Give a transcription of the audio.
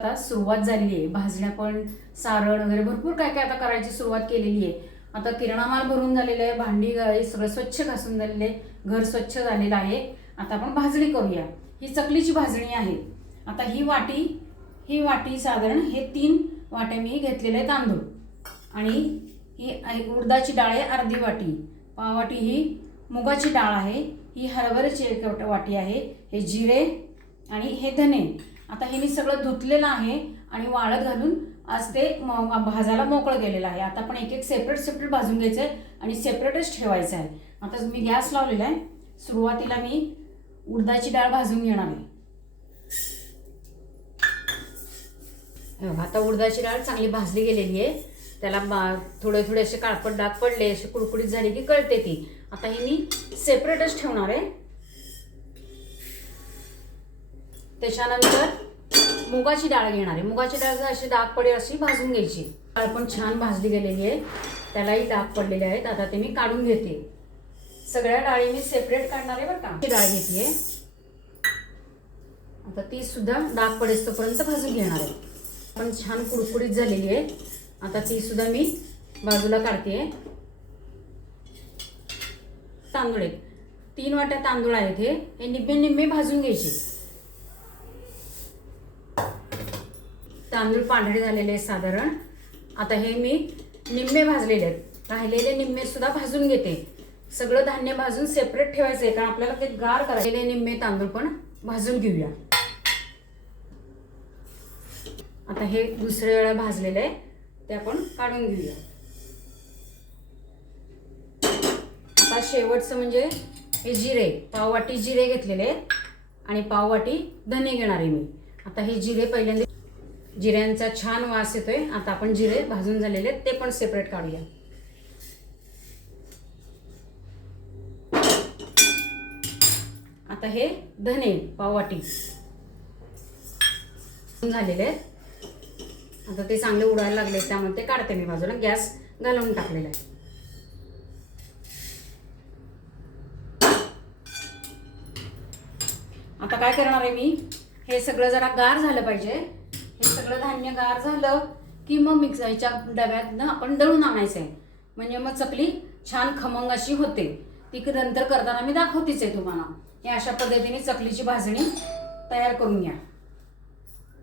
आता सुरुवात झालेली आहे. भाजण्या पण, सारण वगैरे भरपूर काय काय आता करायची सुरुवात केलेली आहे. आता किराणा माल भरून झालेला आहे, भांडी सगळं स्वच्छ घासून झालेले, घर स्वच्छ झालेलं आहे. आता आपण भाजणी करूया. ही चकलीची भाजणी आहे. आता ही वाटी साधारण हे 3 वाट्या मी घेतलेले तांदूळ आणि ही उडदाची डाळ आहे अर्धी वाटी, पाववाटी ही मुगाची डाळ आहे, ही हरभऱ्याची 1 वाटी आहे, हे जिरे आणि हे धने. आता हे मी सगळं धुतलेलं आहे आणि वाळत घालून आज ते भाजायला मोकळं केलेलं आहे. आता आपण एक सेपरेट भाजून घ्यायचं आहे आणि सेपरेटच ठेवायचं आहे. आता मी गॅस लावलेला आहे. सुरुवातीला मी उडदाची डाळ भाजून घेणार आहे. आता उडदाची डाळ चांगली भाजली गेलेली आहे. त्याला थोडे असे काळपट डाग पडले, असे कुडकुडीत झाली की कळते ती. आता ही मी सेपरेटच ठेवणार आहे. त्याच्यानंतर मुगाची डाळ घेणार आहे. मुगाची डाळ अशी डाग पडेल अशी भाजून घ्यायची. डाळ पण छान भाजली गेलेली आहे, त्यालाही डाग पडलेले आहेत. आता ते मी काढून घेते. सगळ्या डाळी मी सेपरेट काढणार आहे बरं का. डाळ घेते, आता ती सुद्धा डाग पडेस्तोपर्यंत भाजून घेणार आहे. पण छान कुडकुडीत झालेली आहे. आता ती सुद्धा मी बाजूला काढते. तांदूळ 3 वाट्या तांदूळ आहेत, हे निम्मे भाजून घ्यायचे. तांदूळ पांढरे झालेले आहेत साधारण. आता हे मी निम्मे भाजलेले आहेत, राहिलेले निम्मे सुद्धा भाजून घेते. सगळं धान्य भाजून सेपरेट ठेवायचं आहे, कारण आपल्याला ते गार करायचे. निम्मे तांदूळ पण भाजून घेऊया. आता हे दुसऱ्या वेळा भाजलेले आहे, ते आपण काढून घेऊया. आता शेवटचं म्हणजे हे जिरे, पाववाटी जिरे घेतलेले आहेत आणि पाववाटी धने घेणार आहे मी. आता हे जिरे पहिल्यांदा, जिऱ्यांचा छान वास येतोय. आता आपण जिरे भाजून झालेले ते पण सेपरेट काढूया. आता हे धने पाववाटी झालेले आहेत. आता ते चांगले उडायला लागले, त्यामुळे ते काढते मी बाजूला. गॅस घालून टाकलेला आहे. आता काय करणार आहे मी, हे सगळं जरा गार झालं पाहिजे. हे सगळं धान्य गार झालं की मग मिक्सरच्या डब्यातनं आपण दळून आणायचं आहे. म्हणजे मग चकली छान खमंग अशी होते. ती नंतर करताना मी दाखवतेच आहे तुम्हाला. हे अशा पद्धतीने चकलीची भाजणी तयार करून घ्या.